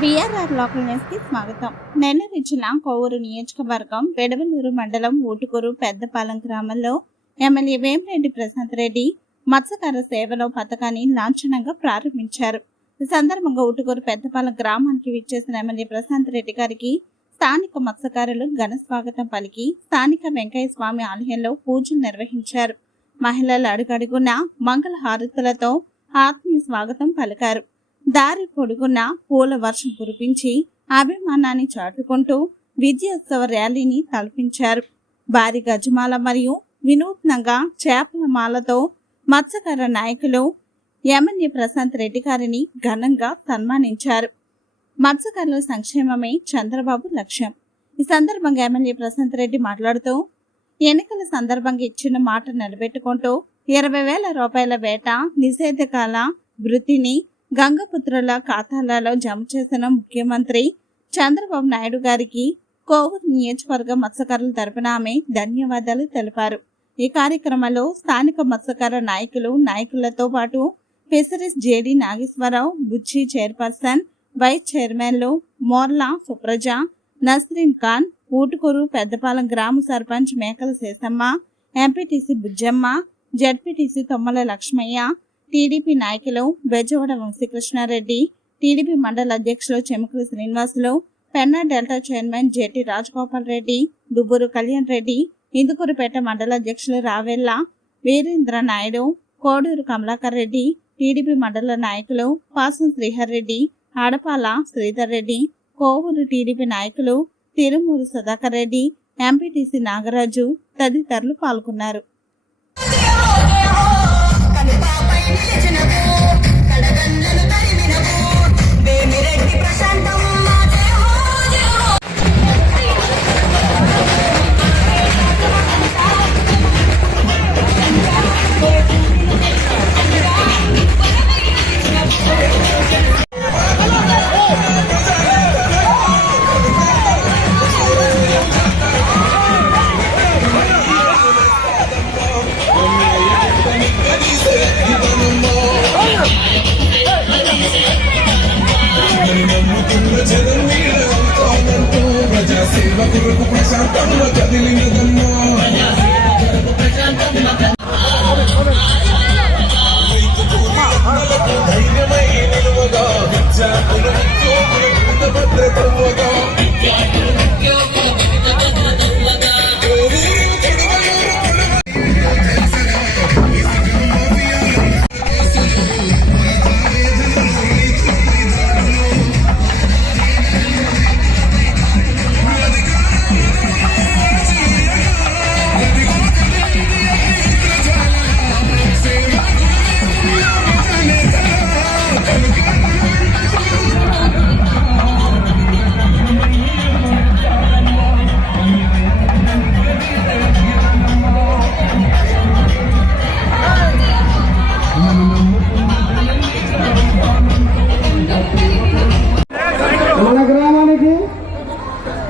BRR local న్యూస్కి స్వాగతం. నెల్లూరు జిల్లా కోవూరు నియోజకవర్గం వెడవలూరు మండలం ఊటుకూరు పెద్దపాలెం గ్రామంలో ఎమ్మెల్యే వేమిరెడ్డి ప్రశాంత్ రెడ్డి మత్స్యకార సేవలో పథకాన్ని లాంఛనంగా ప్రారంభించారు. ఈ సందర్భంగా ఊటుకూరు పెద్దపాలెం గ్రామానికి విచ్చేసిన ఎమ్మెల్యే ప్రశాంత్ రెడ్డి గారికి స్థానిక మత్స్యకారులు ఘన స్వాగతం పలికి స్థానిక వెంకయ్య స్వామి ఆలయంలో పూజలు నిర్వహించారు. మహిళలు అడుగడుగున మంగళ హారతులతో ఆత్మీయ స్వాగతం పలికారు. దారి పొడుగున పూల వర్షం కురిపించి అభిమానాన్ని చాటుకుంటూ విజయోత్సవ ర్యాలీని తలపించారు. భారీ గజమాల మరియు వినూత్నంగా చేపల మాలతో మత్స్యకార నాయకులు ఎమ్మెల్యే ప్రశాంత్ రెడ్డి గారిని ఘనంగా సన్మానించారు. మత్స్యకారుల సంక్షేమమే చంద్రబాబు లక్ష్యం. ఈ సందర్భంగా ఎమ్మెల్యే ప్రశాంత్ రెడ్డి మాట్లాడుతూ ఎన్నికల సందర్భంగా ఇచ్చిన మాట నిలబెట్టుకుంటూ ఇరవై వేల రూపాయల వేట నిషేధకాల వృత్తిని గంగపుత్రుల ఖాతాలలో జమ చేసిన ముఖ్యమంత్రి చంద్రబాబు నాయుడు గారికి కోవూరు నియోజకవర్గ మత్స్యకారుల తరపున ఆమె ధన్యవాదాలు తెలిపారు. ఈ కార్యక్రమంలో స్థానిక మత్స్యకార నాయకులు నాయకులతో పాటు fisheries JD Nageswararao Buchi chairperson vice చైర్మన్లు మోర్లా సుప్రజ నస్రీన్ ఖాన్ ఊటుకూరు పెద్దపాలెం గ్రామ sarpanch Mekala Seshamma MPTC Bujjamma ZPTC Tommala Lakshmaiah TDP నాయకులు బెజవాడ వంశీకృష్ణారెడ్డి టీడీపీ మండల అధ్యక్షులు Chemukula Srinivasulu Penna delta chairman JT Rajagopal Reddy Dubburu Kalyan Reddy Indukurpet మండల అధ్యక్షులు రావెల్ల వీరేంద్ర నాయుడు కోడూరు కమలాకర్ రెడ్డి టీడీపీ మండల నాయకులు పాసం శ్రీహర్ రెడ్డి ఆడపాల శ్రీధర్ రెడ్డి కోవూరు టీడీపీ నాయకులు తిరుమూరు సుధాకర్ రెడ్డి ఎంపీటీసీ నాగరాజు తదితరులు పాల్గొన్నారు. ప్రశాంతము సేవకులకు ప్రశాంతంగా కదిలినదమ్మా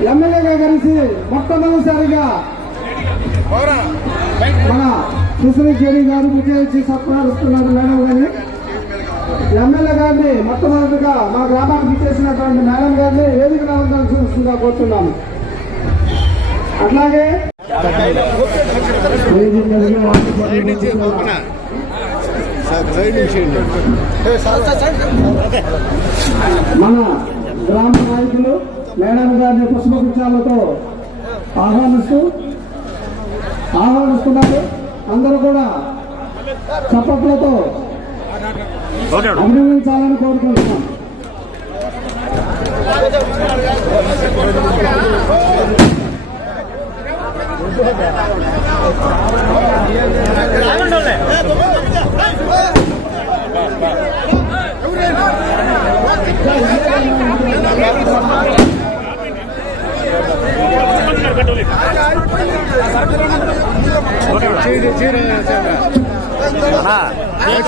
ఎమ్మెల్యేగా కలిసి మొట్టమొదటిసారిగా మన సుశ్రీ కేడి గారు ముఖ్యమంత్రి సత్కరిస్తున్నారు మేడం గారిని. ఎమ్మెల్యే గారిని మొట్టమొదటిగా మా గ్రామానికి ఇచ్చేసినటువంటి మేడం గారిని వేదిక రావడానికి చూస్తుందా కోరుతున్నాము అట్లాగే మన గ్రామ నాయకులు మేడం గారిని పుష్పగుచ్చాలతో ఆహ్వానిస్తూ ఆహ్వానిస్తున్నారు. అందరూ కూడా చప్పట్లతో అభినందించాలని కోరుకుంటున్నాం. ట్రేజీ క్లియర్ చేసాను ట్రేజీ క్లియర్ చేసాను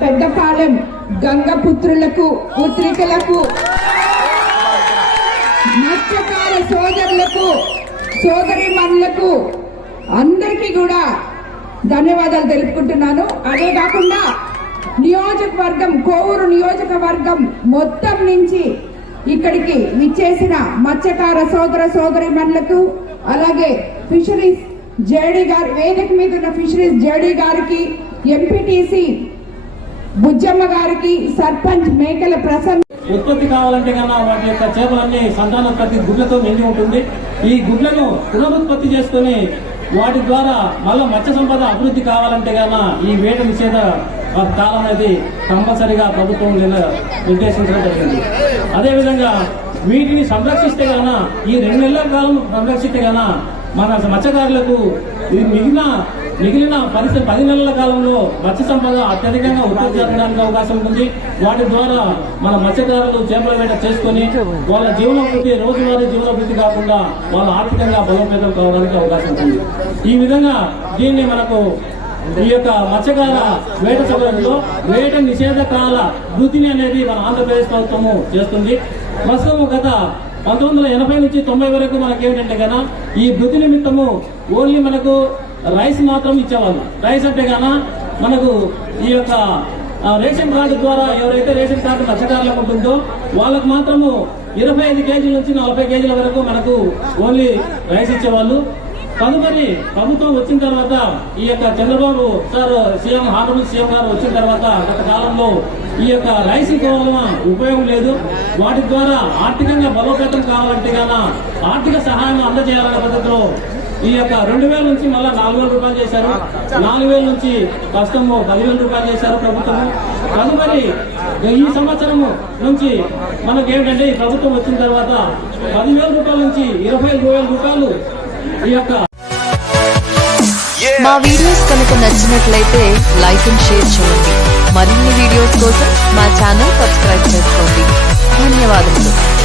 పెద్దపాలెం గంగపుత్రులకు పుత్రికలకు మత్స్యకార సోదరులకు సోదరిమణులకు అందరికీ కూడా ధన్యవాదాలు తెలుపుకుంటున్నాను. అదే కాకుండా నియోజకవర్గం కోవూరు నియోజకవర్గం మొత్తం నుంచి ఇక్కడికి విచ్చేసిన మత్స్యకార సోదర సోదరిమణులకు అలాగే ఫిషరీస్ జేడీ గారి వేదిక మీద ఉన్న ఫిషరీస్ జేడీ గారికి ఎంపీటీసీ బుజ్జమ్మ గారికి సర్పంచ్ మేకల ప్రసన్న ఉత్పత్తి కావాలంటే కన్నా వాటి యొక్క చేపలన్నీ సంతానోత్పత్తి గుడ్లతో నిండి ఉంటుంది. ఈ గుడ్లను పునరుత్పత్తి చేసుకుని వాటి ద్వారా మళ్ళా మత్స్య సంపద అభివృద్ధి కావాలంటే కన్నా ఈ వేట నిషేధ కాలం అనేది కంపల్సరిగా ప్రభుత్వం నిర్దేశించడం జరిగింది. అదేవిధంగా వీటిని సంరక్షిస్తే గాన ఈ రెండు నెలల కాలం సంరక్షిస్తే గాన మన మత్స్యకారులకు ఇది మిగిలిన మిగిలిన పరిస్థితి పది నెలల కాలంలో మత్స్య సంపద అత్యధికంగా ఉత్పత్తి జరగడానికి అవకాశం ఉంటుంది. వాటి ద్వారా మన మత్స్యకారులు చేపల వేట చేసుకొని వాళ్ళ జీవనోభివృద్ధి రోజువారీ జీవనోభివృద్ధి కాకుండా వాళ్ళ ఆర్థికంగా బలోపేతం కావడానికి అవకాశం ఉంటుంది. ఈ విధంగా దీన్ని మనకు ఈ యొక్క మత్స్యకార వేట సమయంలో వేట నిషేధ కాల వృత్తిని అనేది మన ఆంధ్రప్రదేశ్ ప్రభుత్వము చేస్తుంది. ప్రస్తుతం గత పంతొమ్మిది వందల ఎనభై నుంచి తొంభై వరకు మనకి ఏంటంటే గన ఈ బుద్ధి నిమిత్తము ఓన్లీ మనకు రైస్ మాత్రం ఇచ్చేవాళ్ళు. రైస్ అంటే గాన మనకు ఈ యొక్క రేషన్ కార్డు ద్వారా ఎవరైతే రేషన్ కార్డు మత్స్యకారులకు ఉంటుందో వాళ్ళకు మాత్రము ఇరవై ఐదు కేజీల నుంచి నలభై కేజీల వరకు మనకు ఓన్లీ రైస్ ఇచ్చేవాళ్ళు. తదుపరి ప్రభుత్వం వచ్చిన తర్వాత ఈ యొక్క Chandrababu sir CM honourable CM గారు వచ్చిన తర్వాత గత కాలంలో ఈ యొక్క లైసెన్స్ వలన ఉపయోగం లేదు. వాటి ద్వారా ఆర్థికంగా బలోపేతం కావాలంటే గాన ఆర్థిక సహాయం అందజేయాలనే పద్ధతిలో ఈ యొక్క రెండు వేల నుంచి మళ్ళీ నాలుగు వేల రూపాయలు చేశారు. నాలుగు వేల నుంచి కష్టము పదివేల రూపాయలు చేశారు ప్రభుత్వము. తదుపరి ఈ సంవత్సరము నుంచి మనకి ఏంటంటే ఈ ప్రభుత్వం వచ్చిన తర్వాత పదివేల రూపాయల నుంచి ఇరవై ఐదు వేల రూపాయలు ఈ యొక్క మా వీడియోస్ కనుక నచ్చినట్లయితే లైక్ అండ్ షేర్ చేయండి. మరిన్ని వీడియోస్ కోసం మా ఛానల్ సబ్స్క్రైబ్ చేసుకోండి. ధన్యవాదములు.